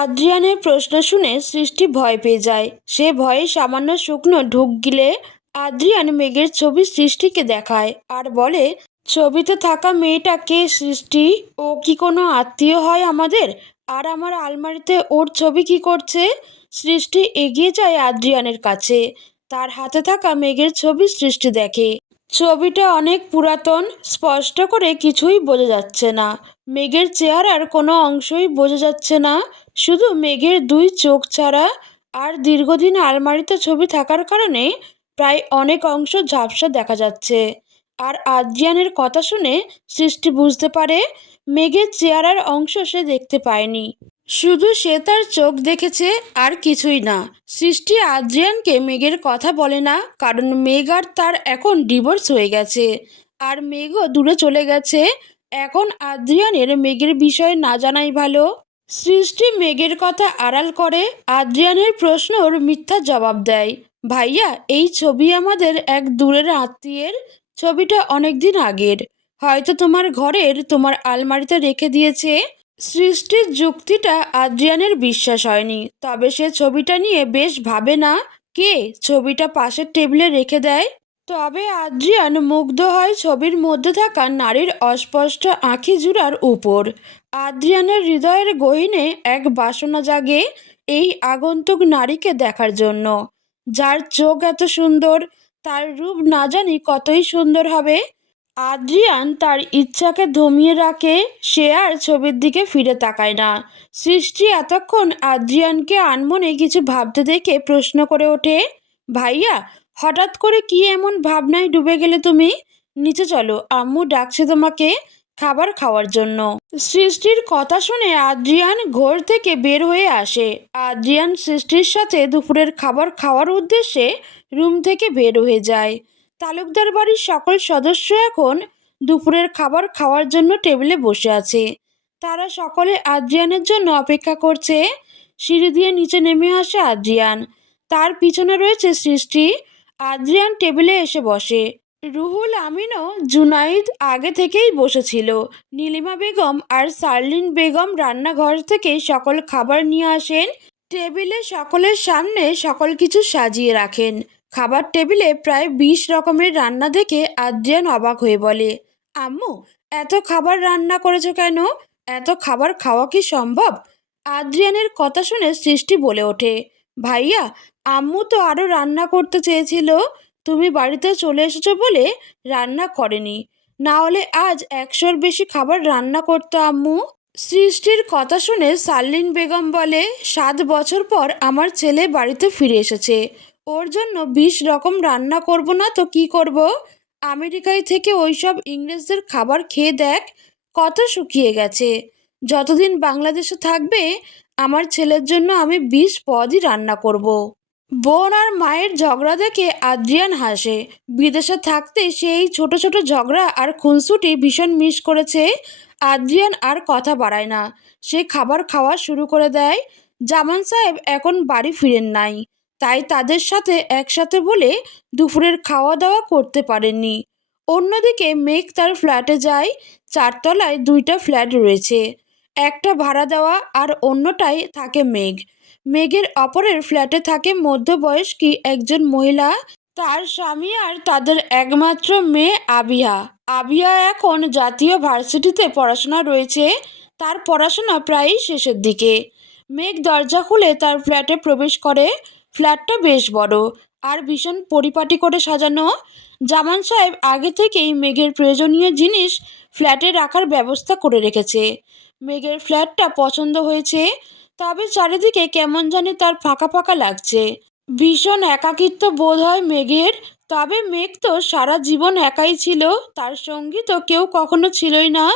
আদ্রিয়ানের প্রশ্ন শুনে সৃষ্টি ভয় পেয়ে যায়। সে ভয়ে সামান্য শুকনো ঢুক গিলে আদ্রিয়ান মেঘের ছবি সৃষ্টিকে দেখায় আর বলে, ছবিতে থাকা মেয়েটা কে সৃষ্টি? ও কি কোনো আত্মীয় হয় আমাদের? আর আমার আলমারিতে ওর ছবি কি করছে? সৃষ্টি এগিয়ে যায় আদ্রিয়ানের কাছে। তার হাতে থাকা মেঘের ছবি সৃষ্টি দেখে। ছবিটা অনেক পুরাতন, স্পষ্ট করে কিছুই বোঝা যাচ্ছে না। মেঘের চেহারার কোনো অংশই বোঝা যাচ্ছে না। শুধু মেঘের দুই চোখ ছাড়া আর দীর্ঘদিন আলমারিতে ছবি থাকার কারণে প্রায় অনেক অংশ ঝাপসা দেখা যাচ্ছে। আর আদ্রিয়ানের কথা শুনে সৃষ্টি বুঝতে পারে, মেঘের চেহারার অংশ সে দেখতে পায়নি। শুধু সে তার চোখ দেখেছে আর কিছুই না। সৃষ্টি আদ্রিয়ানকে মেঘের কথা বলে না, কারণ মেঘ আর তার এখন ডিভোর্স হয়ে গেছে। আর মেঘও দূরে চলে গেছে। এখন আদ্রিয়ানের মেঘের বিষয়ে না জানাই ভালো। সৃষ্টি মেঘের কথা আড়াল করে, আদ্রিয়ানের প্রশ্নর মিথ্যা জবাব দেয়। ভাইয়া, এই ছবি আমাদের এক দূরের আত্মীয়ের, ছবিটা অনেক দিন আগের। হয়তো তোমার ঘরের তোমার আলমারিতে রেখে দিয়েছে। সৃষ্টির যুক্তিটা আদ্রিয়ানের বিশ্বাস হয়নি, তবে সে ছবিটা নিয়ে বেশ ভাবে না। কে ছবিটা পাশের টেবিলে রেখে দেয়? তবে আদ্রিয়ান মুগ্ধ হয় ছবির মধ্যে থাকা নারীর অস্পষ্ট আঁখি জুড়ার উপর। আদ্রিয়ানের হৃদয়ের গহীনে এক বাসনা জাগে এই আগন্তুক নারীকে দেখার জন্য। যার চোখ এত সুন্দর, তার রূপ না জানি কতই সুন্দর হবে। আদ্রিয়ান তার ইচ্ছাকে ধমিয়ে রাখে, সে আর ছবির দিকে ফিরে তাকায় না। সৃষ্টি এতক্ষণ আদ্রিয়ানকে আনমনে কিছু ভাবতে দেখে প্রশ্ন করে ওঠে, ভাইয়া হঠাৎ করে কি এমন ভাবনায় ডুবে গেলে তুমি? নিচে চলো, আম্মু ডাকছে তোমাকে খাবার খাওয়ার জন্য। সৃষ্টির কথা শুনে আদ্রিয়ান ঘর থেকে বের হয়ে আসে। আদ্রিয়ান সৃষ্টির সাথে দুপুরের খাবার খাওয়ার উদ্দেশ্যে রুম থেকে বের হয়ে যায়। তালুকদার বাড়ির সকল সদস্য এখন দুপুরের খাবার খাওয়ার জন্য টেবিলে বসে আছে। তারা সকলে আদ্রিয়ানের জন্য অপেক্ষা করছে। সিঁড়ি দিয়ে নিচে নেমে আসে আদ্রিয়ান। তার পিছনে রয়েছে সৃষ্টি। আদ্রিয়ান টেবিলে এসে বসে। রুহুল আমিনও জুনাইদ আগে থেকেই বসেছিল। নীলিমা বেগম আর সার্লিন বেগম রান্নাঘর থেকে সকল খাবার নিয়ে আসেন। টেবিলে সকলের সামনে সকল কিছু সাজিয়ে রাখেন। খাবার টেবিলে প্রায় বিশ রকমের রান্না দেখে আদ্রিয়ান অবাক হয়ে বলে, আম্মু, এত খাবার রান্না করেছ কেন? এত খাবার খাওয়া কি সম্ভব? আদ্রিয়ানের কথা শুনে সৃষ্টি বলে ওঠে। ভাইয়া, আম্মু তো আরও রান্না করতে চেয়েছিল। তুমি বাড়িতে চলে এসেছ বলে রান্না করেনি। না হলে আজ একশোর বেশি খাবার রান্না করতো আম্মু। সৃষ্টির কথা শুনে সাল্লিন বেগম বলে, সাত বছর পর আমার ছেলে বাড়িতে ফিরে এসেছে। ওর জন্য বিশ রকম রান্না করব না তো কি করব? আমেরিকায় থেকে ওইসব ইংরেজদের খাবার খেয়ে দেখ, কত শুকিয়ে গেছে। যতদিন বাংলাদেশে থাকবে আমার ছেলের জন্য আমি বিশ পদই রান্না করব। বোন আর মায়ের ঝগড়া দেখে আদ্রিয়ান হাসে। বিদেশে থাকতে সেই ছোট ছোট ঝগড়া আর খুনসুটি ভীষণ মিস করেছে। আদ্রিয়ান আর কথা বাড়ায় না। সে খাবার খাওয়া শুরু করে দেয়। জামান সাহেব এখন বাড়ি ফিরেন নাই। তাই তাদের সাথে একসাথে বলে দুপুরের খাওয়া দাওয়া করতে পারেননি। অন্যদিকে মেঘ তার ফ্ল্যাটে যায়। চারতলায় দুইটা ফ্ল্যাট রয়েছে। একটা ভাড়া দেওয়া আর অন্যটায় থাকে মেঘ। মেঘের অপরের ফ্ল্যাটে থাকে মধ্যবয়স্কী একজন মহিলা, তার স্বামী আর তাদের একমাত্র মেয়ে আবিহা। আবিহা এখন জাতীয় ভার্সিটিতে পড়াশোনা রয়েছে, তার পড়াশোনা প্রায়ই শেষের দিকে। মেঘ দরজা খুলে তার ফ্ল্যাটে প্রবেশ করে। ফ্ল্যাটটা বেশ বড় আর ভীষণ পরিপাটি করে সাজানো। জামান সাহেব আগে থেকেই মেঘের প্রয়োজনীয় জিনিস ফ্ল্যাটে রাখার ব্যবস্থা করে রেখেছে। মেঘের ফ্ল্যাটটা পছন্দ হয়েছে, তবে চারিদিকে কেমন জানি তার ফাঁকা ফাঁকা লাগছে। ভীষণ একাকিত্ব বোধ হয় মেঘের, তবে মেঘ তো সারা জীবন একাই ছিল, তার সঙ্গী তো কেউ কখনো ছিলই না।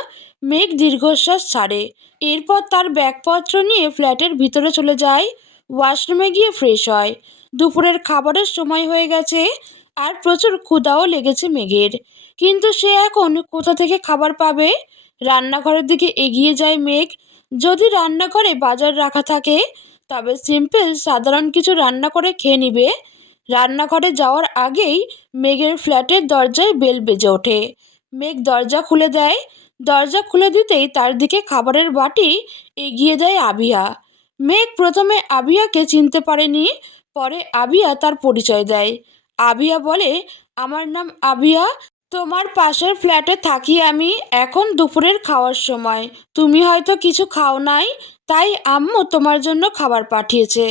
মেঘ দীর্ঘশ্বাস ছাড়ে, এরপর তার ব্যাগপত্র নিয়ে ফ্ল্যাটের ভিতরে চলে যায়, ওয়াশরুমে গিয়ে ফ্রেশ হয়। দুপুরের খাবারের সময় হয়ে গেছে, আর প্রচুর ক্ষুধাও লেগেছে মেঘের। কিন্তু সে এখন কোথা থেকে খাবার পাবে? রান্নাঘরের দিকে এগিয়ে যায় মেঘ। যদি রান্নাঘরে বাজার রাখা থাকে, তবে সিম্পল সাধারণ কিছু রান্না করে খেয়ে নিবে। রান্নাঘরে যাওয়ার আগেই মেঘের ফ্ল্যাটের দরজায় বেল বেজে ওঠে। মেঘ দরজা খুলে দেয়। দরজা খুলে দিতেই তার দিকে খাবারের বাটি এগিয়ে দেয় আবিহা মেঘ প্রথমে আবিয়াকে চিনতে পারেনি, পরে আবিয়া তার পরিচয় দেয়। আবিয়া বলে, আমার নাম আবিয়া তোমার পাশের ফ্ল্যাটে থাকি আমি এখন দুপুরের খাওয়ার সময়। তুমি হয়তো কিছু খাও নাই, তাই আম্মু তোমার জন্য খাবার পাঠিয়েছে।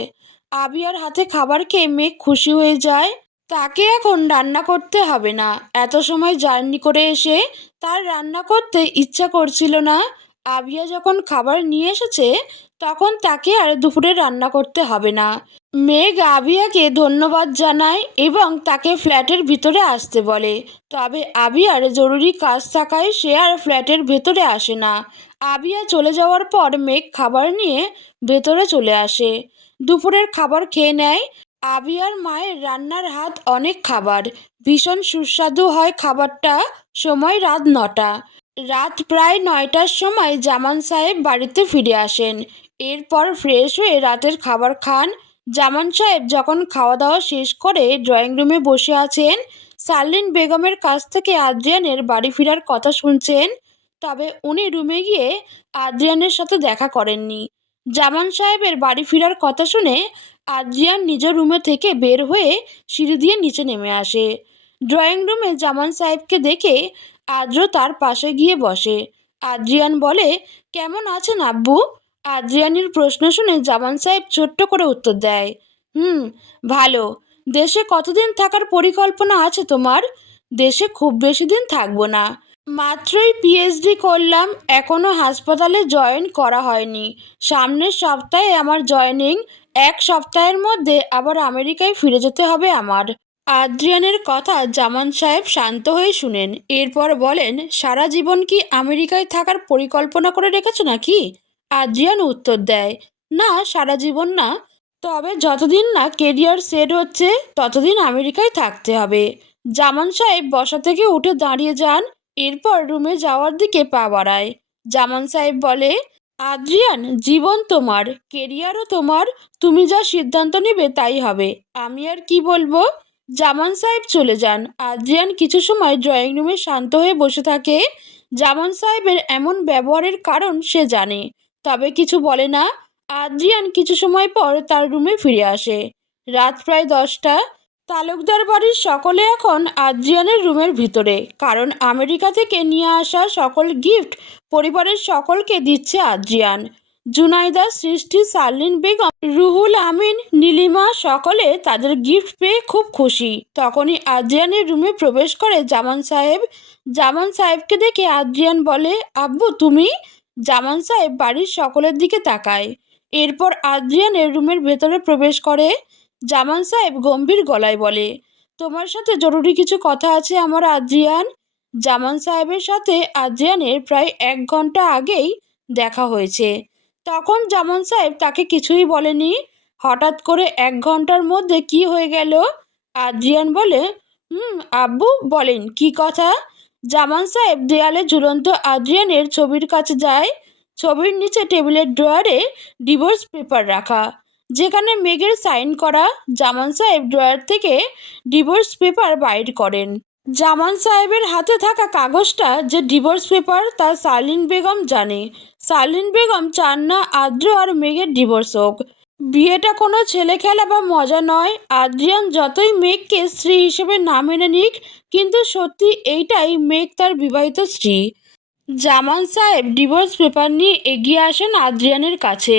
আবিয়ার হাতে খাবার খেয়ে মেঘ খুশি হয়ে যায়। তাকে এখন রান্না করতে হবে না। এত সময় জার্নি করে এসে তার রান্না করতে ইচ্ছা করছিল না। আবিয়া যখন খাবার নিয়ে এসেছে, তখন তাকে আর দুপুরে রান্না করতে হবে না। মেঘ আবিয়াকে ধন্যবাদ জানায় এবং তাকে ফ্ল্যাটের ভিতরে আসতে বলে। তবে আবিয়ার জরুরি কাজ থাকায় সে আর ফ্ল্যাটের ভেতরে আসে না। আবিয়া চলে যাওয়ার পর মেঘ খাবার নিয়ে ভেতরে চলে আসে। দুপুরের খাবার খেয়ে নেয়। আবিয়ার মায়ের রান্নার হাত অনেক খাবার। ভীষণ সুস্বাদু হয় খাবারটা সময় রাত নটা। রাত প্রায় নয়টার সময় জামান সাহেব বাড়িতে ফিরে আসেন। এরপর ফ্রেশ হয়ে রাতের খাবার খান জামান সাহেব যখন খাওয়া দাওয়া শেষ করে ড্রয়িং রুমে বসে আছেন সার্লিন বেগমের কাছ থেকে আদ্রিয়ানের বাড়ি ফেরার কথা শুনছেন, তবে উনি রুমে গিয়ে আদ্রিয়ানের সাথে দেখা করেননি। জামান সাহেবের বাড়ি ফেরার কথা শুনে আদ্রিয়ান নিজ রুমে থেকে বের হয়ে সিঁড়ি দিয়ে নিচে নেমে আসে। ড্রয়িং রুমে জামান সাহেবকে দেখে আদ্র তার পাশে গিয়ে বসে। আদ্রিয়ান বলে, কেমন আছেন আব্বু? আদ্রিয়ানের প্রশ্ন শুনে জামান সাহেব ছোট্ট করে উত্তর দেয়, হুম, ভালো। দেশে কতদিন থাকার পরিকল্পনা আছে তোমার? দেশে খুব বেশি দিন থাকব না। মাত্রই পিএইচডি করলাম এখনও হাসপাতালে জয়েন করা হয়নি। সামনের সপ্তাহে আমার জয়েনিং, এক সপ্তাহের মধ্যে আবার আমেরিকায় ফিরে যেতে হবে আমার। আদ্রিয়ানের কথা জামান সাহেব শান্ত হয়ে শুনেন। এরপর বলেন, সারা জীবন কি আমেরিকায় থাকার পরিকল্পনা করে রেখেছো নাকি? আদ্রিয়ান উত্তর দেয়, না, সারা জীবন না। তবে যতদিন না কেরিয়ার সেট হচ্ছে, ততদিন আমেরিকায় থাকতে হবে। জামান সাহেব বসা থেকে উঠে দাঁড়িয়ে যান, এরপর রুমে যাওয়ার দিকে পা বাড়ায়। জামান সাহেব বলে আদ্রিয়ান জীবন তোমার, কেরিয়ারও তোমার, তুমি যা সিদ্ধান্ত নেবে তাই হবে। আমি আর কি বলব? জামান সাহেব চলে যান। আদ্রিয়ান কিছু সময় ড্রয়িং রুমে শান্ত হয়ে বসে থাকে। জামান সাহেবের এমন ব্যবহারের কারণ সে জানে। তবে কিছু বলে না। আদ্রিয়ান কিছু সময় পর তার রুমে ফিরে আসে। রাত প্রায় দশটা। তালুকদার বাড়ির সকলে এখন আদ্রিয়ানের রুমের ভিতরে, কারণ আমেরিকা থেকে নিয়ে আসা সকল গিফট পরিবারের সকলকে দিচ্ছে আদ্রিয়ান। জুনাইদা, সৃষ্টি সার্লিন বেগম, রুহুল, আমিন, নীলিমা সকলে তাদের গিফট পেয়ে খুব খুশি। তখনই আদ্রিয়ানের রুমে প্রবেশ করে জামান সাহেব। জামান সাহেবকে দেখে আদ্রিয়ান বলে, আব্বু, তুমি? জামান সাহেব বাড়ির সকলের দিকে তাকায়। এরপর আদ্রিয়ানের রুমের ভেতরে প্রবেশ করে জামান সাহেব গম্ভীর গলায় বলে, তোমার সাথে জরুরি কিছু কথা আছে আমার আদ্রিয়ান? জামান সাহেবের সাথে আদ্রিয়ানের প্রায় এক ঘণ্টা আগেই দেখা হয়েছে। তখন জামান সাহেব তাকে কিছুই বলেনি। হঠাৎ করে এক ঘণ্টার মধ্যে কি হয়ে গেল? আদ্রিয়ান বলে, হুম, আব্বু, বলেন, কি কথা? জামান সাহেব দেয়ালে ঝুলন্ত আদ্রিয়ানের ছবির কাছে যায়। ছবির নিচে টেবিলের ড্রয়ারে ডিভোর্স পেপার রাখা, যেখানে মেঘের সাইন করা। জামান সাহেব ড্রয়ার থেকে ডিভোর্স পেপার বাইর করেন। জামান সাহেবের হাতে থাকা কাগজটা যে ডিভোর্স পেপার তা সালিন বেগম জানে। সালিন বেগম চান না আদ্র আর মেঘের ডিভোর্স হোক। বিয়েটা কোনো ছেলে খেলা বা মজা নয়। আদ্রিয়ান যতই মেঘকে স্ত্রী হিসেবে না মেনে নিক কিন্তু সত্যি এইটাই মেঘ তার বিবাহিত স্ত্রী। জামান সাহেব ডিভোর্স পেপার নিয়ে এগিয়ে আসেন আদ্রিয়ানের কাছে।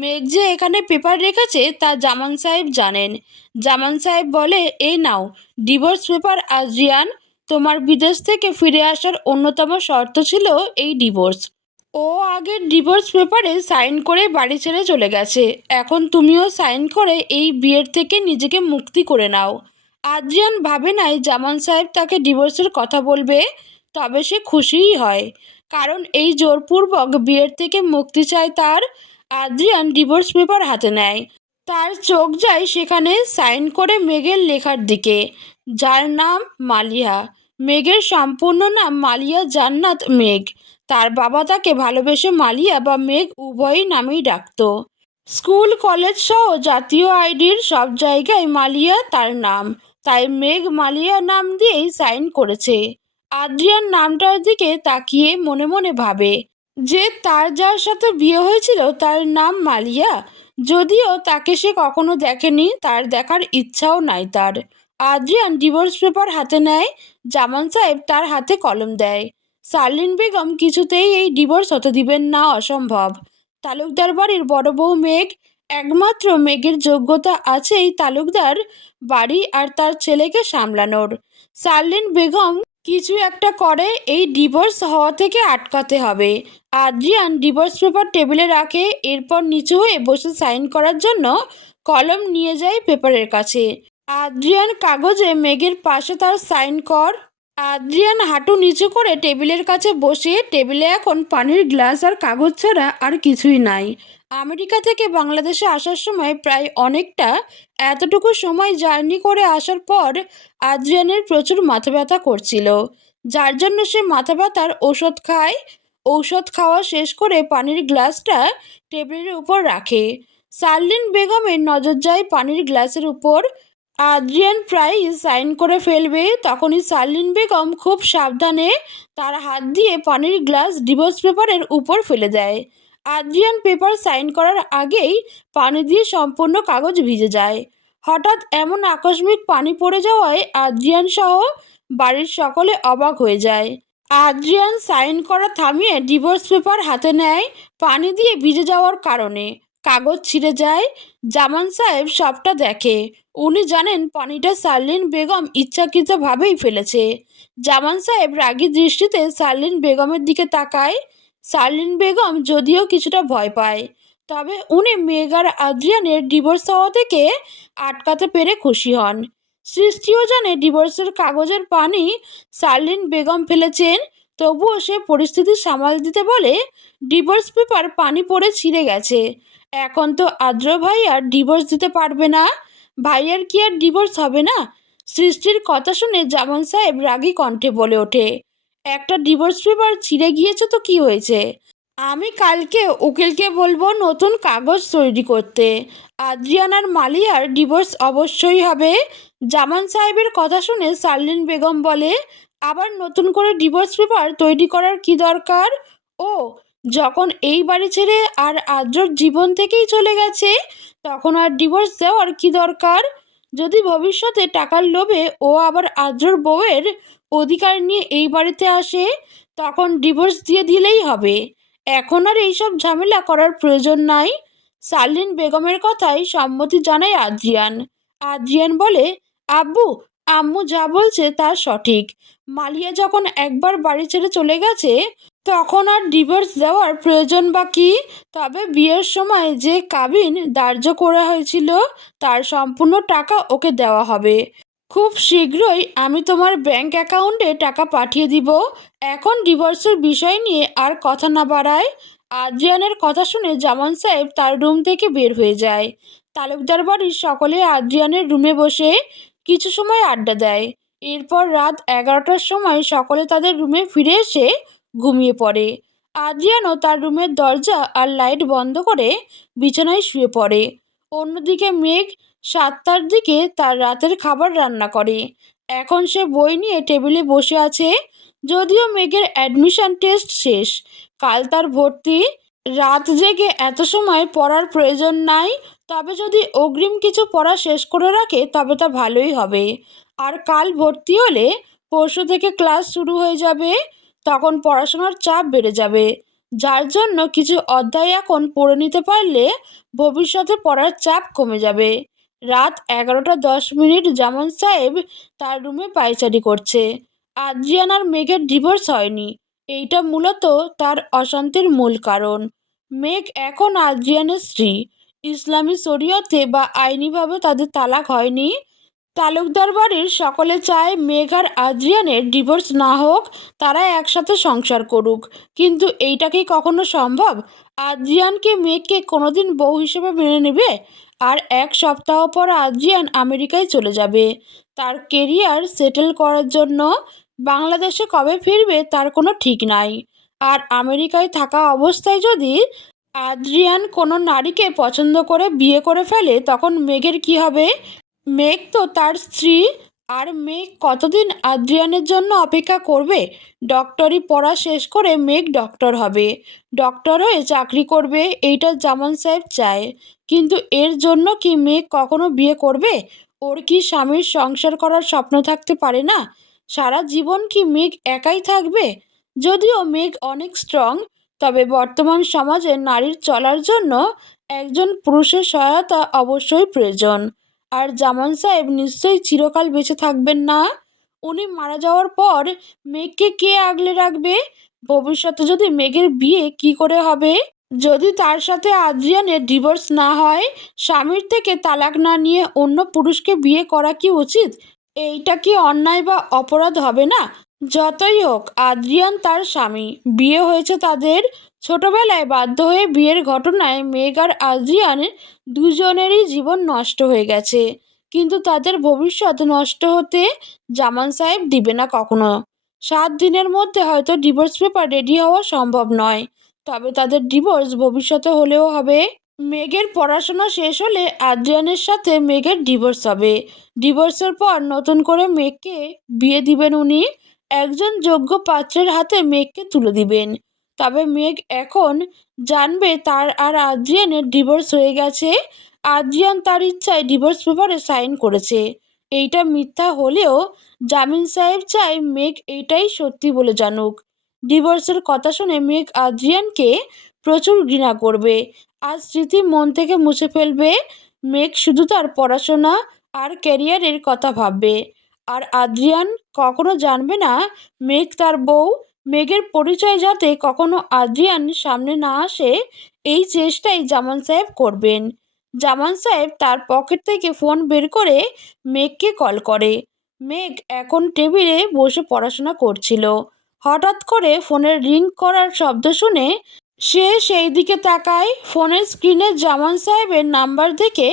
মেঘ যে এখানে পেপার রেখেছে তা জামান সাহেব জানেন। জামান সাহেব বলে, এই নাও ডিভোর্স পেপার আদ্রিয়ান, তোমার বিদেশ থেকে ফিরে আসার অন্যতম শর্ত ছিল এই ডিভোর্স ও আগের ডিভোর্স পেপারে সাইন করে বাড়ি ছেড়ে চলে গেছে। এখন তুমিও সাইন করে এই বিয়ের থেকে নিজেকে মুক্তি করে নাও। আদ্রিয়ান ভাবে নাই জামান সাহেব তাকে ডিভোর্সের কথা বলবে, তবে সে খুশিই হয়। কারণ এই জোরপূর্বক বিয়ের থেকে মুক্তি চায় তার আদ্রিয়ান ডিভোর্স পেপার হাতে নেয়। তার চোখ যায় সেখানে সাইন করে মেঘের লেখার দিকে। যার নাম মালিয়া মেঘের সম্পূর্ণ নাম মালিয়া জান্নাত মেঘ। তার বাবা তাকে ভালোবেসে মালিয়া বা মেঘ উভয়ই নামেই ডাকত। স্কুল, কলেজ সহ জাতীয় আইডির সব জায়গায় মালিয়া তার নাম। তাই মেঘ মালিয়া নাম দিয়েই সাইন করেছে। আদ্রিয়ান নামটার দিকে তাকিয়ে মনে মনে ভাবে যে তার যার সাথে বিয়ে হয়েছিল তার নাম মালিয়া। যদিও তাকে সে কখনো দেখেনি, তার দেখার ইচ্ছাও নাই তার। আদ্রিয়ান ডিভোর্স পেপার হাতে নেয়, জামান সাহেব তার হাতে কলম দেয়। সার্লিন বেগম কিছুতেই এই ডিভোর্স হতে দিবেন না, অসম্ভব। তালুকদার বাড়ির বড় বউ মেঘ একমাত্র মেঘের যোগ্যতা আছে এই তালুকদার বাড়ি আর তার ছেলেকে সামলানোর। সার্লিন বেগম কিছু একটা করে এই ডিভোর্স হওয়া থেকে আটকাতে হবে। আদ্রিয়ান ডিভোর্স পেপার টেবিলে রাখে, এরপর নিচু হয়ে বসে সাইন করার জন্য কলম নিয়ে যায় পেপারের কাছে। আদ্রিয়ান কাগজে মেঘের পাশে তার সাইন কর আদ্রিয়ান হাঁটু নিচু করে টেবিলের কাছে বসে টেবিলে এখন পানির গ্লাস আর কাগজ ছাড়া আর কিছুই নাই। আমেরিকা থেকে বাংলাদেশে আসার সময় প্রায় অনেকটা, এতটুকু সময় জার্নি করে আসার পর আদ্রিয়ানের প্রচুর মাথা ব্যথা করছিল। যার জন্য সে মাথা ব্যথার ওষুধ খায়, ঔষধ খাওয়া শেষ করে পানির গ্লাসটা টেবিলের উপর রাখে। সার্লিন বেগমের নজর যায় পানির গ্লাসের উপর আদ্রিয়ান প্রায় সাইন করে ফেলবে, তখনই সার্লিন বেগম খুব সাবধানে তার হাত দিয়ে পানির গ্লাস ডিভোর্স পেপারের উপর ফেলে দেয়। আদ্রিয়ান পেপার সাইন করার আগেই পানি দিয়ে সম্পূর্ণ কাগজ ভিজে যায়। হঠাৎ এমন আকস্মিক পানি পড়ে যাওয়ায় আদ্রিয়ান সহ বাড়ির সকলে অবাক হয়ে যায়। আদ্রিয়ান সাইন করা থামিয়ে ডিভোর্স পেপার হাতে নেয় পানি দিয়ে ভিজে যাওয়ার কারণে। কাগজ ছিঁড়ে যায়। জামান সাহেব সবটা দেখে। উনি জানেন পানিটা সার্লিন বেগম ইচ্ছাকৃতভাবেই ফেলেছে। জামান সাহেব রাগী দৃষ্টিতে সার্লিন বেগমের দিকে তাকায়। সার্লিন বেগম যদিও কিছুটা ভয় পায়, তবে উনি মেগার আদ্রিয়ানের ডিভোর্স হওয়া থেকে আটকাতে পেরে খুশি হন। সৃষ্টিও জানে ডিভোর্সের কাগজের পানি সার্লিন বেগম ফেলেছেন, তবুও সে পরিস্থিতি সামাল দিতে বলে ডিভোর্স পেপার পানি পড়ে ছিঁড়ে গেছে। এখন তো আদ্র ভাই আর ডিভোর্স দিতে পারবে না। ভাইয়ার কি আর ডিভোর্স হবে না? সৃষ্টির কথা শুনে জামান সাহেব রাগী কণ্ঠে বলে ওঠে, একটা ডিভোর্স পেপার ছিঁড়ে গিয়েছে তো কি হয়েছে? আমি কালকে উকিলকে বলব নতুন কাগজ তৈরি করতে। আদ্রিয়ানার মালিয়ার ডিভোর্স অবশ্যই হবে। জামান সাহেবের কথা শুনে সার্লিন বেগম বলে, আবার নতুন করে ডিভোর্স পেপার তৈরি করার কি দরকার? ও যখন এই বাড়ি ছেড়ে আর আদ্রর জীবন থেকেই চলে গেছে, তখন আর ডিভোর্স দেওয়ার কি দরকার? যদি ভবিষ্যতে টাকার লোভে ও আবার আদ্রর বউয়ের অধিকার নিয়ে এই বাড়িতে আসে, তখন ডিভোর্স দিয়ে দিলেই হবে। এখন আর এইসব ঝামেলা করার প্রয়োজন নাই। সার্লিন বেগমের কথায় সম্মতি জানায় আদ্রিয়ান। আদ্রিয়ান বলে, আব্বু, আম্মু যা বলছে তা সঠিক। মালিয়া যখন একবার বাড়ি ছেড়ে চলে গেছে তখন আর ডিভোর্স দেওয়ার প্রয়োজন বা কি? তবে বিয়ের সময় যে কাবিন ধার্য করা হয়েছিল, তার সম্পূর্ণ টাকা ওকে দেওয়া হবে। খুব শীঘ্রই আমি তোমার ব্যাংক অ্যাকাউন্টে টাকা পাঠিয়ে দিব। এখন ডিভোর্সের বিষয় নিয়ে আর কথা না বাড়ায়। আদ্রিয়ানের কথা শুনে জামান সাহেব তার রুম থেকে বের হয়ে যায়। তালুকদার বাড়ির সকলে আদ্রিয়ানের রুমে বসে কিছু সময় আড্ডা দেয়। এরপর রাত এগারোটার সময় সকলে তাদের রুমে ফিরে এসে ঘুমিয়ে পড়ে। আদ্রিয়ানও তার রুমের দরজা আর লাইট বন্ধ করে বিছানায় শুয়ে পড়ে। অন্যদিকে মেঘ সাতটার দিকে তার রাতের খাবার রান্না করে। এখন সে বই নিয়ে টেবিলে বসে আছে, যদিও মেঘের অ্যাডমিশন টেস্ট শেষ। কাল তার ভর্তি। রাত জেগে এত সময় পড়ার প্রয়োজন নাই, তবে যদি অগ্রিম কিছু পড়া শেষ করে রাখে, তবে তা ভালোই হবে। আর কাল ভর্তি হলে পরশু থেকে ক্লাস শুরু হয়ে যাবে। তখন পড়াশোনার চাপ বেড়ে যাবে। যার জন্য কিছু অধ্যায় এখন পড়ে নিতে পারলে ভবিষ্যতে পড়ার চাপ কমে যাবে। রাত এগারোটা দশ মিনিট জামান সাহেব তার রুমে পায়চারি করছে। আদ্রিয়ানার মেঘের ডিভোর্স হয়নি। এইটা মূলত তার অশান্তির মূল কারণ। মেঘ এখন আদ্রিয়ানের স্ত্রী। ইসলামী শরীয়তে বা আইনিভাবে তাদের তালাক হয়নি। তালুকদার বাড়ির সকলে চায় মেঘ আর আদ্রিয়ানের ডিভোর্স না হোক, তারা একসাথে সংসার করুক। কিন্তু এইটা কি কখনো সম্ভব? আদ্রিয়ানকে মেঘকে কোনোদিন বউ হিসেবে মেনে নেবে? আর এক সপ্তাহ পর আদ্রিয়ান আমেরিকায় চলে যাবে। তার কেরিয়ার সেটেল করার জন্য বাংলাদেশে কবে ফিরবে তার কোনো ঠিক নাই। আর আমেরিকায় থাকা অবস্থায় যদি আদ্রিয়ান কোনো নারীকে পছন্দ করে বিয়ে করে ফেলে, তখন মেঘের কি হবে? মেঘ তো তার স্ত্রী, আর মেঘ কতদিন আদ্রিয়ানের জন্য অপেক্ষা করবে? ডক্টরি পড়া শেষ করে মেঘ ডক্টর হবে। ডক্টর হয়ে চাকরি করবে, এইটা জামান সাহেব চায়। কিন্তু এর জন্য কি মেঘ কখনো বিয়ে করবে? ওর কি স্বামীর সংসার করার স্বপ্ন থাকতে পারে না? সারা জীবন কি মেঘ একাই থাকবে? যদিও মেঘ অনেক স্ট্রং তবে বর্তমান সমাজে নারীর চলার জন্য একজন পুরুষের সহায়তা অবশ্যই প্রয়োজন। আর জামান সাহেব নিশ্চয়ই চিরকাল বেঁচে থাকবেন না? উনি মারা যাওয়ার পর মেঘকে কে আগলে রাখবে? ভবিষ্যতে যদি মেঘের বিয়ে কি করে হবে? যদি তার সাথে আদ্রিয়ানের ডিভোর্স না হয়, স্বামীর থেকে তালাক না নিয়ে অন্য পুরুষকে বিয়ে করা কি উচিত? এইটা কি অন্যায় বা অপরাধ হবে না? যতই হোক, আদ্রিয়ান তার স্বামী। বিয়ে হয়েছে তাদের ছোটবেলায়, বাধ্য হয়ে বিয়ের ঘটনায় মেঘ আর আদ্রিয়ান দুজনেরই জীবন নষ্ট হয়ে গেছে। কিন্তু তাদের ভবিষ্যৎ নষ্ট হতে জামান সাহেব দিবে না কখনো। সাত দিনের মধ্যে হয়তো ডিভোর্স পেপার রেডি হওয়া সম্ভব নয়। তবে তাদের ডিভোর্স ভবিষ্যতে হলেও হবে। মেঘের পড়াশোনা শেষ হলে আদ্রিয়ানের সাথে মেঘের ডিভোর্স হবে। ডিভোর্সের পর নতুন করে মেঘকে বিয়ে দিবেন উনি। একজন যোগ্য পাত্রের হাতে মেঘকে তুলে দিবেন। তবে মেঘ এখন জানবে তার আর আদ্রিয়ানের ডিভোর্স হয়ে গেছে। আদ্রিয়ান তার ইচ্ছায় ডিভোর্স পেপারে সাইন করেছে। এইটা মিথ্যা হলেও জামিন সাহেব চায় মেঘ এইটাই সত্যি বলে জানুক। ডিভোর্সের কথা শুনে মেঘ আদ্রিয়ানকে প্রচুর ঘৃণা করবে। আর স্মৃতি মন থেকে মুছে ফেলবে। মেঘ শুধু তার পড়াশোনা আর ক্যারিয়ারের কথা ভাববে। আর আদ্রিয়ান কখনো জানবে না মেঘ তার বউ। মেঘের পরিচয় যাতে কখনো আদ্রিয়ান সামনে না আসে, এই চেষ্টাই জামান সাহেব করবেন। জামান সাহেব তার পকেট থেকে ফোন বের করে মেঘকে কল করে। মেঘ এখন টেবিলে বসে পড়াশোনা করছিল। হঠাৎ করে ফোনের রিং করার শব্দ শুনে সে সেই দিকে তাকায়। ফোনের স্ক্রিনে জামান সাহেবের নাম্বার দেখে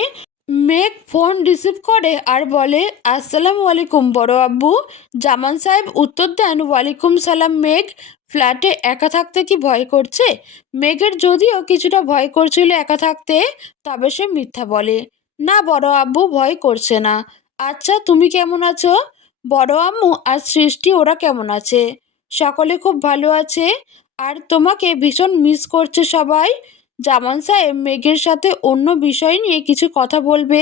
মেঘ ফোন রিসিভ করে আর বলে, আসসালামু আলাইকুম বড় আব্বু। জামান সাহেব উত্তর দেন, ওয়ালাইকুম সালাম মেঘ। ফ্ল্যাটে একা থাকতে কি ভয় করছে? মেঘের যদিও কিছুটা ভয় করছিল একা থাকতে, তবে সে মিথ্যা বলে, না বড় আব্বু, ভয় করছে না। আচ্ছা তুমি কেমন আছো? বড় আম্মু আর সৃষ্টি, ওরা কেমন আছে? সকলে খুব ভালো আছে। আর তোমাকে ভীষণ মিস করছে সবাই? জামান সাহেব মেঘের সাথে অন্য বিষয় নিয়ে কিছু কথা বলবে?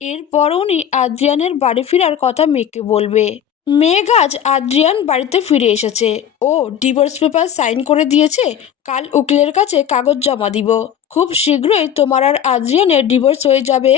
এরপর উনি আদ্রিয়ানের বাড়ি ফেরার কথা মেঘকে বলবে। মেঘ আজ আদ্রিয়ান বাড়িতে ফিরে এসেছে। ও ডিভোর্স পেপার সাইন করে দিয়েছে, কাল উকিলের কাছে কাগজ জমা দিব। খুব শীঘ্রই তোমার আর আদ্রিয়ানের ডিভোর্স হয়ে যাবে।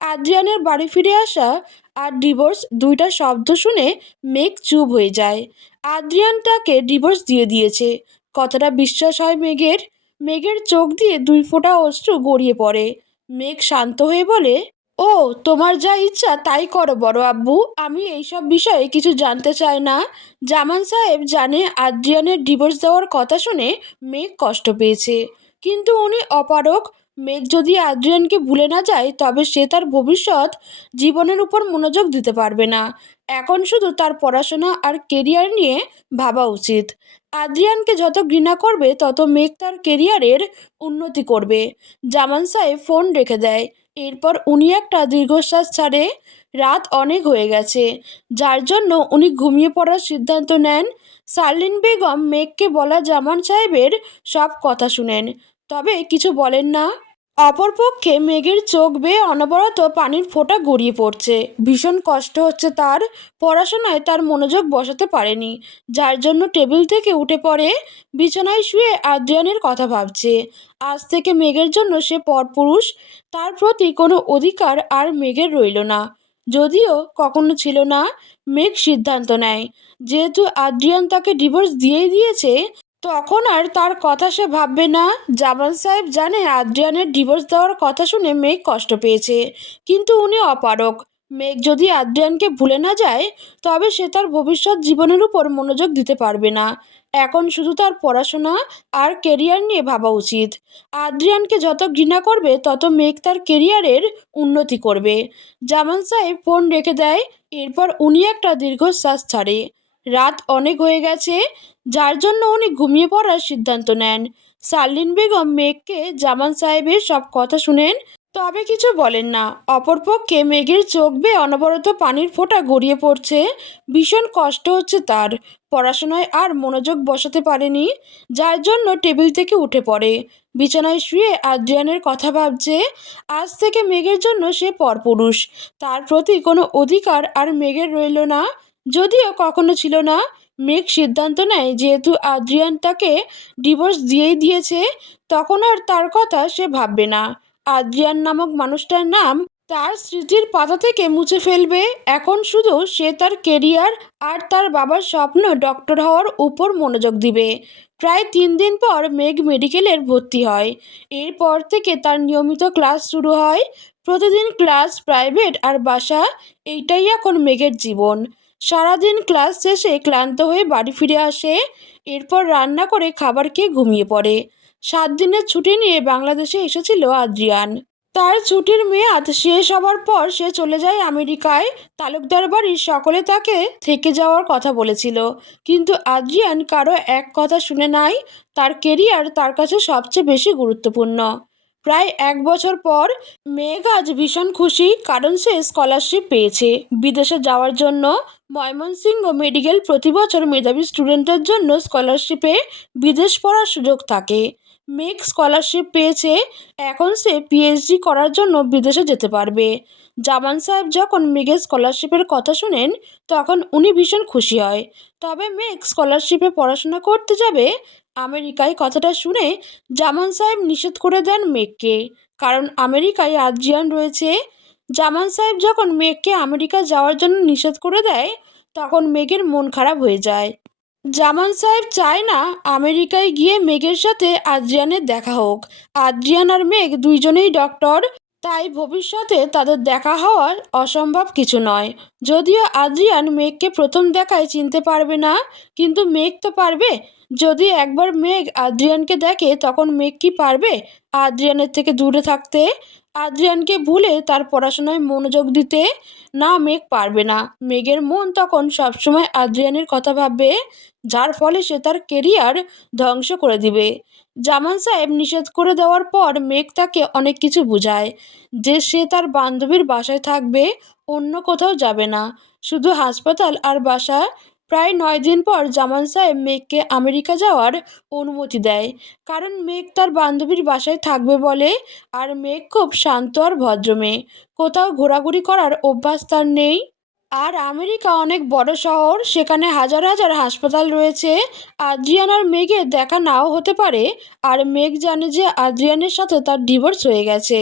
আদ্রিয়ানের বাড়ি ফিরে আসা আর ডিভোর্স দুইটা শব্দ শুনে মেঘ চুপ হয়ে যায়। আদ্রিয়ান তাকে ডিভোর্স দিয়ে দিয়েছে। কথাটা বিশ্বাস হয় মেঘের? মেঘের চোখ দিয়ে দুই ফোঁটা অশ্রু গড়িয়ে পড়ে। মেঘ শান্ত হয়ে বলে, ও, তোমার যা ইচ্ছা তাই করো বড় আব্বু। আমি এইসব বিষয়ে কিছু জানতে চাই না। জামান সাহেব জানে আদ্রিয়ানের ডিভোর্স দেওয়ার কথা শুনে মেঘ কষ্ট পেয়েছে। কিন্তু উনি অপারক মেঘ যদি আদ্রিয়ানকে ভুলে না যায়, তবে সে তার ভবিষ্যৎ জীবনের উপর মনোযোগ দিতে পারবে না। এখন শুধু তার পড়াশোনা আর কেরিয়ার নিয়ে ভাবা উচিত। আদ্রিয়ানকে যত ঘৃণা করবে, তত মেঘ তার কেরিয়ারের উন্নতি করবে। জামান সাহেব ফোন রেখে দেয়। এরপর উনি একটা দীর্ঘশ্বাস ছাড়ে। রাত অনেক হয়ে গেছে। যার জন্য উনি ঘুমিয়ে পড়ার সিদ্ধান্ত নেন। সার্লিন বেগম মেঘকে বলা জামান সাহেবের সব কথা শুনেন। তবে কিছু বলেন না। অপরপক্ষে মেঘের চোখ বেয়ে অনবরত পানির ফোঁটা গড়িয়ে পড়ছে। ভীষণ কষ্ট হচ্ছে তার। পড়াশোনায় তার মনোযোগ বসাতে পারেনি। যার জন্য টেবিল থেকে উঠে পড়ে, বিছানায় শুয়ে আদ্রিয়ানের কথা ভাবছে। আজ থেকে মেঘের জন্য সে পরপুরুষ তার প্রতি কোনো অধিকার আর মেঘের রইল না। যদিও কখনো ছিল না, মেঘ সিদ্ধান্ত নেয়। যেহেতু আদ্রিয়ান তাকে ডিভোর্স দিয়েই দিয়েছে তখন আর তার কথা সে ভাববে না। জামান সাহেব জানে আদ্রিয়ানের ডিভোর্স দেওয়ার কথা শুনে মেঘ কষ্ট পেয়েছে, কিন্তু উনি অপারক মেঘ যদি আদ্রিয়ানকে ভুলে না যায়, তবে সে তার ভবিষ্যৎ জীবনের উপর মনোযোগ দিতে পারবে না। এখন শুধু তার পড়াশোনা আর কেরিয়ার নিয়ে ভাবা উচিত। আদ্রিয়ানকে যত ঘৃণা করবে, তত মেঘ তার কেরিয়ারের উন্নতি করবে। জামান সাহেব ফোন রেখে দেয়, এরপর উনি একটা দীর্ঘশ্বাস ছাড়ে। রাত অনেক হয়ে গেছে, যার জন্য উনি ঘুমিয়ে পড়ার সিদ্ধান্ত নেন। সার্লিন বেগম মেঘকে জামান সাহেবের সব কথা শুনেন, তবে কিছু বলেন না। অপরপক্ষে মেঘের চোখ বেয়ে অনবরত পানির ফোঁটা গড়িয়ে পড়ছে, ভীষণ কষ্ট হচ্ছে তার। পড়াশোনায় আর মনোযোগ বসাতে পারেনি, যার জন্য টেবিল থেকে উঠে পড়ে। বিছানায় শুয়ে আদ্রিয়ানের কথা ভাবছে, আজ থেকে মেঘের জন্য সে পরপুরুষ। তার প্রতি কোনো অধিকার আর মেঘের রইল না। যদিও কখনো ছিল না, মেঘ সিদ্ধান্ত নেয় যেহেতু আদ্রিয়ান তাকে ডিভোর্স দিয়েই দিয়েছে, তখন আর তার কথা সে ভাববে না। আদ্রিয়ান নামক মানুষটার নাম তার স্মৃতির পাতা থেকে মুছে ফেলবে। এখন শুধু সে তার কেরিয়ার আর তার বাবার স্বপ্ন ডক্টর হওয়ার উপর মনোযোগ দিবে। প্রায় তিন দিন পর মেঘ মেডিকেলের ভর্তি হয়। এরপর থেকে তার নিয়মিত ক্লাস শুরু হয়। প্রতিদিন ক্লাস প্রাইভেট আর বাসা, এইটাই এখন মেঘের জীবন। সারাদিন ক্লাস শেষে ক্লান্ত হয়ে বাড়ি ফিরে আসে, এরপর রান্না করে খাবার খেয়ে ঘুমিয়ে পড়ে। সাত দিনের ছুটি নিয়ে বাংলাদেশে এসেছিল আদ্রিয়ান। তার ছুটির মেয়াদ শেষ হওয়ার পর সে চলে যায় আমেরিকায়। তালুকদার বাড়ির সকলে তাকে থেকে যাওয়ার কথা বলেছিল। কিন্তু আদ্রিয়ান কারও এক কথা শুনে নাই, তার কেরিয়ার তার কাছে সবচেয়ে বেশি গুরুত্বপূর্ণ। প্রায় এক বছর পর মেঘ আজ ভীষণ খুশি, কারণ সে স্কলারশিপ পেয়েছে। বিদেশে যাওয়ার জন্য ময়মনসিংহ মেডিকেল প্রতি বছর মেধাবী স্টুডেন্টের জন্য স্কলারশিপে বিদেশ পড়ার সুযোগ থাকে। মেঘ স্কলারশিপ পেয়েছে, এখন সে পিএইচডি করার জন্য বিদেশে যেতে পারবে। জামান সাহেব যখন মেঘের স্কলারশিপের কথা শুনেন, তখন উনি ভীষণ খুশি হয়। তবে মেঘ স্কলারশিপে পড়াশোনা করতে যাবে আমেরিকায় কথাটা শুনে জামান সাহেব নিষেধ করে দেন মেঘকে। কারণ আমেরিকায় আদ্রিয়ান রয়েছে। জামান সাহেব যখন মেঘকে আমেরিকা যাওয়ার জন্য নিষেধ করে দেয়, তখন মেঘের মন খারাপ হয়ে যায়। জামান সাহেব চায় না আমেরিকায় গিয়ে মেঘের সাথে আদ্রিয়ানের দেখা হোক। আদ্রিয়ান আর মেঘ দুইজনেই ডক্টর, তাই ভবিষ্যতে তাদের দেখা হওয়ার অসম্ভব কিছু নয়। যদিও আদ্রিয়ান মেঘকে প্রথম দেখায় চিনতে পারবে না, কিন্তু মেঘ তো পারবে। যদি একবার মেঘ আদ্রিয়ানকে দেখে, তখন মেঘ কি পারবে? আদ্রিয়ানের থেকে দূরে থাকতে? আদ্রিয়ানকে ভুলে তার পড়াশোনায় মনোযোগ দিতে? না, মেঘ পারবে না। মেঘের মন তখন সবসময় আদ্রিয়ানের কথা ভাববে, যার ফলে সে তার কেরিয়ার ধ্বংস করে দিবে। জামান সাহেব নিষেধ করে দেওয়ার পর মেঘ তাকে অনেক কিছু বোঝায়। যে সে তার বান্ধবীর বাসায় থাকবে, অন্য কোথাও যাবে না। শুধু হাসপাতাল আর বাসা প্রায় নয় দিন পর জামান সাহেব মেঘকে আমেরিকা যাওয়ার অনুমতি দেয়। কারণ মেঘ তার বান্ধবীর বাসায় থাকবে বলে আর মেঘ খুব শান্ত আর ভদ্র মেয়ে। কোথাও ঘোরাঘুরি করার অভ্যাস তার নেই। আর আমেরিকা অনেক বড় শহর, সেখানে হাজার হাজার হাসপাতাল রয়েছে। আদ্রিয়ান আর মেঘের দেখা নাও হতে পারে। আর মেঘ জানে যে আদ্রিয়ানের সাথে তার ডিভোর্স হয়ে গেছে।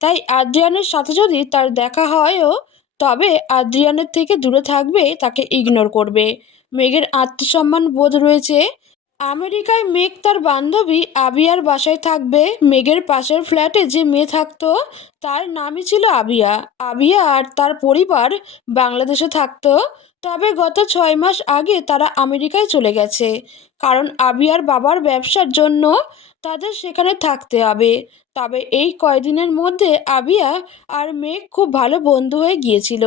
তাই আদ্রিয়ানের সাথে যদি তার দেখা হয়ও, তবে আদ্রিয়ানের থেকে দূরে থাকবে, তাকে ইগনোর করবে। মেঘের আত্মসম্মান বোধ রয়েছে। আমেরিকায় মেঘ তার বান্ধবী আবিয়ার বাসায় থাকবে। মেঘের পাশের ফ্ল্যাটে যে মেয়ে থাকতো, তার নামই ছিল আবিয়া। আবিয়া আর তার পরিবার বাংলাদেশে থাকতো। তবে গত ছয় মাস আগে তারা আমেরিকায় চলে গেছে। কারণ আবিয়ার বাবার ব্যবসার জন্য তাদের সেখানে থাকতে হবে। তবে এই কয়দিনের মধ্যে আবিয়া আর মেঘ খুব ভালো বন্ধু হয়ে গিয়েছিল।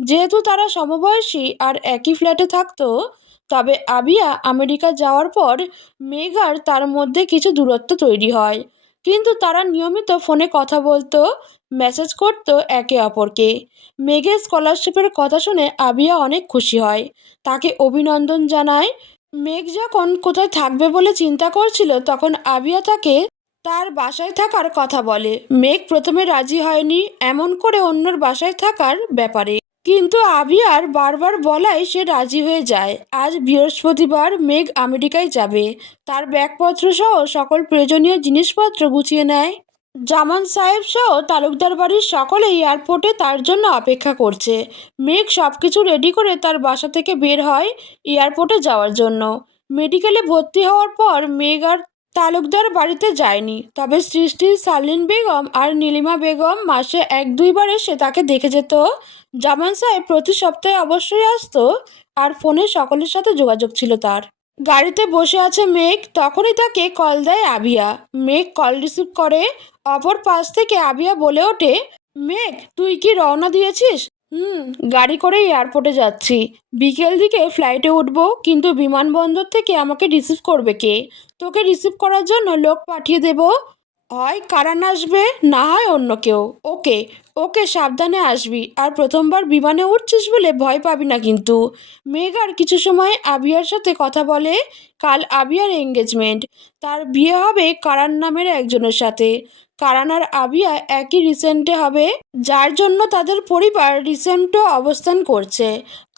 যেহেতু তারা সমবয়সী আর একই ফ্ল্যাটে থাকতো, তবে আবিয়া আমেরিকা যাওয়ার পর মেঘ আর তার মধ্যে কিছু দূরত্ব তৈরি হয়। কিন্তু তারা নিয়মিত ফোনে কথা বলতো, মেসেজ করতো একে অপরকে। মেঘের স্কলারশিপের কথা শুনে আবিয়া অনেক খুশি হয়। তাকে অভিনন্দন জানায়, মেঘ যখন কোথায় থাকবে বলে চিন্তা করছিল, তখন আবিয়া তাকে তার বাসায় থাকার কথা বলে। মেঘ প্রথমে রাজি হয়নি, এমন করে অন্যর বাসায় থাকার ব্যাপারে। কিন্তু আবিয়ার বারবার বলায় সে রাজি হয়ে যায়। আজ বৃহস্পতিবার মেঘ আমেরিকায় যাবে। তার ব্যাগপত্র সহ সকল প্রয়োজনীয় জিনিসপত্র গুছিয়ে নেয়। জামান সাহেব সহ তালুকদার বাড়ির সকলে এয়ারপোর্টে তার জন্য অপেক্ষা করছে। মেঘ সব কিছু রেডি করে তার বাসা থেকে বের হয় এয়ারপোর্টে যাওয়ার জন্য। মেডিকেলে ভর্তি হওয়ার পর মেঘ আর তালুকদার বাড়িতে যায়নি। তবে সৃষ্টি সালিন বেগম আর নীলিমা বেগম মাসে এক দুইবার এসে তাকে দেখে যেত। জামান সাহেব প্রতি সপ্তাহে অবশ্যই আসতো আর ফোনে সকলের সাথে যোগাযোগ ছিল তার। গাড়িতে বসে আছে মেঘ, তখনই তাকে কল দেয় আবিয়া। মেঘ কল রিসিভ করে, অপর পাশ থেকে আবিয়া বলে ওঠে, মেঘ, তুই কি রওনা দিয়েছিস? হুম, গাড়ি করে এয়ারপোর্টে যাচ্ছি। বিকেল দিকে ফ্লাইটে উঠবো, কিন্তু বিমানবন্দর থেকে আমাকে রিসিভ করবে কে? তোকে রিসিভ করার জন্য লোক পাঠিয়ে দেব। হয় কারান আসবে, না হয় অন্য কেউ। ওকে ওকে সাবধানে আসবি আর প্রথমবার বিমানে উঠছিস বলে ভয় পাবি না কিন্তু। মেঘ আর কিছু সময় আবিয়ার সাথে কথা বলে, কাল আবিয়ার এঙ্গেজমেন্ট তার বিয়ে হবে কারান নামের একজনের সাথে। কারান আর আবিয়া একই রিসেন্টে হবে, যার জন্য তাদের পরিবার রিসেন্টও অবস্থান করছে।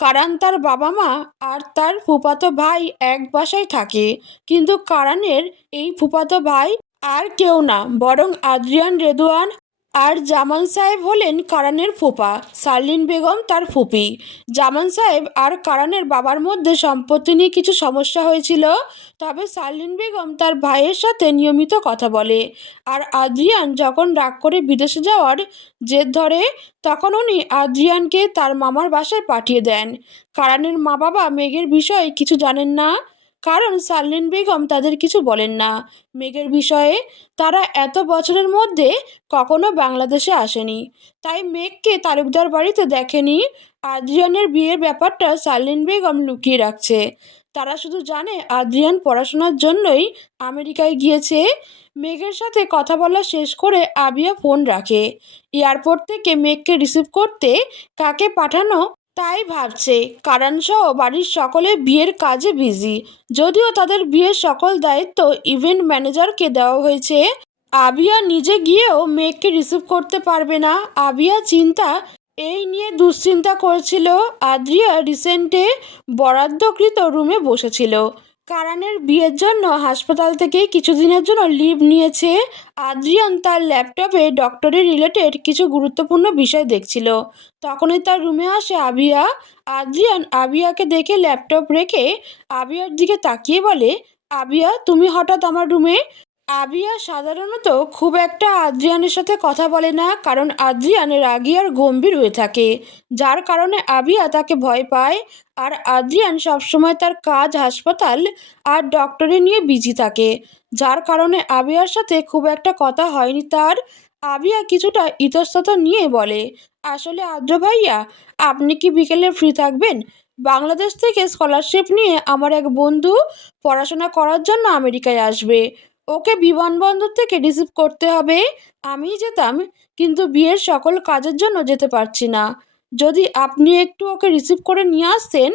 কারান তার বাবা মা আর তার ফুপাতো ভাই এক বাসায় থাকে, কিন্তু কারানের এই ফুপাতো ভাই আর কেউ না, বরং আদ্রিয়ান রেদওয়ান আর জামান সাহেব হলেন কারানের ফুপা, সার্লিন বেগম তার ফুপি। জামান সাহেব আর কারানের বাবার মধ্যে সম্পত্তি নিয়ে কিছু সমস্যা হয়েছিল, তবে সার্লিন বেগম তার ভাইয়ের সাথে নিয়মিত কথা বলে। আর আদ্রিয়ান যখন রাগ করে বিদেশে যাওয়ার জেদ ধরে, তখন উনি আদ্রিয়ানকে তার মামার বাসায় পাঠিয়ে দেন। কারানের মা বাবা মেঘের বিষয়ে কিছু জানেন না কারণ সার্লিন বেগম তাদের কিছু বলেন না। মেঘের বিষয়ে তারা এত বছরের মধ্যে কখনো বাংলাদেশে আসেনি। তাই মেঘকে তালুকদার বাড়িতে দেখেনি। আদ্রিয়ানের বিয়ের ব্যাপারটা সার্লিন বেগম লুকিয়ে রাখছে। তারা শুধু জানে আদ্রিয়ান পড়াশোনার জন্যই আমেরিকায় গিয়েছে। মেঘের সাথে কথা বলা শেষ করে আবিয়া ফোন রাখে। এয়ারপোর্ট থেকে মেঘকে রিসিভ করতে কাকে পাঠানো তাই ভাবছে, কারণসহ বাড়ির সকলে বিয়ের কাজে বিজি যদিও তাদের বিয়ের সকল দায়িত্ব ইভেন্ট ম্যানেজারকে দেওয়া হয়েছে। আবিয়া নিজে গিয়েও মেয়েকে রিসিভ করতে পারবে না। আবিয়া চিন্তা, এই নিয়ে দুশ্চিন্তা করছিল। আদ্রিয়া রিসেন্টে বরাদ্দকৃত রুমে বসেছিল। কারানের বিয়ের জন্য হাসপাতাল থেকে কিছুদিনের জন্য লিভ নিয়েছে আদ্রিয়ান। তার ল্যাপটপে ডক্টরের রিলেটেড কিছু গুরুত্বপূর্ণ বিষয় দেখছিল। তখনই তার রুমে আসে আবিয়া। আদ্রিয়ান আবিয়াকে দেখে ল্যাপটপ রেখে আবিয়ার দিকে তাকিয়ে বলে, আবিয়া, তুমি হঠাৎ আমার রুমে আবিয়া সাধারণত খুব একটা আদ্রিয়ানের সাথে কথা বলে না, কারণ আদ্রিয়ান রাগী আর গম্ভীর হয়ে থাকে, যার কারণে আবিয়া তাকে ভয় পায়, আর আদ্রিয়ান সবসময় তার কাজ, হাসপাতাল আর ডক্টরে নিয়ে বিজি থাকে, যার কারণে আবিয়ার সাথে খুব একটা কথা হয়নি তার। আবিয়া কিছুটা ইতস্তত নিয়ে বলে, আসলে আদ্র ভাইয়া, আপনি কি বিকেলে ফ্রি থাকবেন? বাংলাদেশ থেকে স্কলারশিপ নিয়ে আমার এক বন্ধু পড়াশোনা করার জন্য আমেরিকায় আসবে ওকে বিমানবন্দর থেকে রিসিভ করতে হবে। আমি যেতাম, কিন্তু বিয়ের সকল কাজের জন্য যেতে পারছি না। যদি আপনি একটু ওকে রিসিভ করে নিয়ে আসতেন,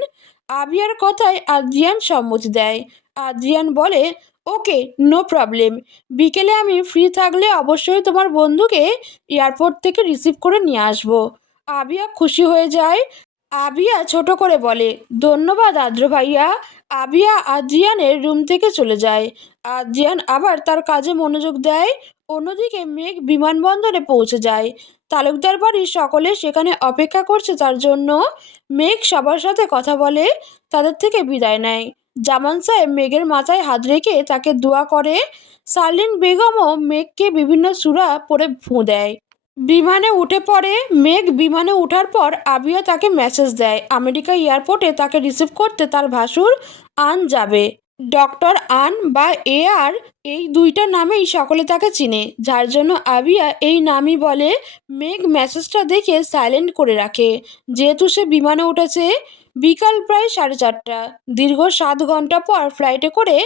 আবিয়ার কথায় আদ্রিয়ান সম্মতি দেয়। আদ্রিয়ান বলে, ওকে নো প্রবলেম বিকেলে আমি ফ্রি থাকলে অবশ্যই তোমার বন্ধুকে এয়ারপোর্ট থেকে রিসিভ করে নিয়ে আসব। আবিয়া খুশি হয়ে যায়। আবিয়া ছোট করে বলে, ধন্যবাদ আদ্র ভাইয়া। আবিয়া আদ্রিয়ানের রুম থেকে চলে যায়। আদ্রিয়ান আবার তার কাজে মনোযোগ দেয়, অন্যদিকে মেঘ বিমানবন্দরে পৌঁছে যায়। তালুকদার বাড়ির সকলে সেখানে অপেক্ষা করছে তার জন্য। মেঘ সবার সাথে কথা বলে, তাদের থেকে বিদায় নেয়। জামান সাহেব মেঘের মাথায় হাত রেখে তাকে দোয়া করে। সার্লিন বেগমও মেঘকে বিভিন্ন সুরা পরে ফুঁ দেয়। বিমানে উঠে পড়ে, মেঘ বিমানে ওঠার পর আবিয়া তাকে মেসেজ দেয়। আমেরিকা এয়ারপোর্টে তাকে রিসিভ করতে তার ভাসুর আন যাবে। ডক্টর আন বা এ আর এই দুইটা নামেই সকলে তাকে চিনে, যার জন্য আবিয়া এই নামই বলে, মেঘ মেসেজটা দেখে সাইলেন্ট করে রাখে। যেহেতু সে বিমানে উঠেছে বিকাল প্রায় সাড়ে চারটা। দীর্ঘ সাত ঘণ্টা পর ফ্লাইটে করে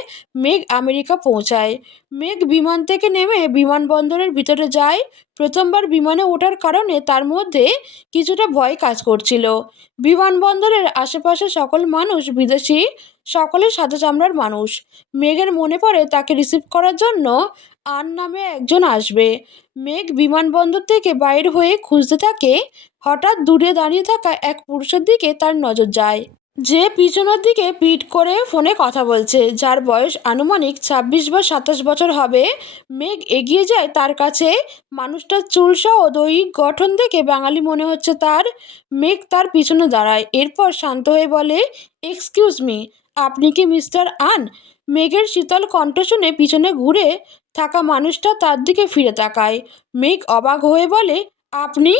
মেঘ আমেরিকা পৌঁছায়। মেঘ বিমান থেকে নেমে বিমানবন্দরের ভিতরে যায়। প্রথমবার বিমানে ওঠার কারণে তার মধ্যে কিছুটা ভয় কাজ করছিল। বিমানবন্দরের আশেপাশে সকল মানুষ বিদেশি, সকলে সাদা চামড়ার মানুষ। মেঘের মনে পড়ে তাকে রিসিভ করার জন্য আন নামে একজন আসবে। মেঘ বিমানবন্দর থেকে বাইর হয়ে খুঁজতে থাকে। হঠাৎ দূরে দাঁড়িয়ে থাকা এক পুরুষের দিকে তার নজর যায়। যে পিছনের দিকে পিট করে ফোনে কথা বলছে, যার বয়স আনুমানিক ছাব্বিশ বা সাতাশ বছর হবে। মেঘ এগিয়ে যায় তার কাছে। মানুষটার চুলসহ দৈহিক গঠন দেখে বাঙালি মনে হচ্ছে তার। মেঘ তার পিছনে দাঁড়ায়, এরপর শান্ত হয়ে বলে, এক্সকিউজ মি, আপনি কি মিস্টার আন? মেঘের শীতল কণ্ঠ শুনে পিছনে ঘুরে থাকা মানুষটা তার দিকে ফিরে তাকায়। মেঘ অবাক হয়ে বলে আপনি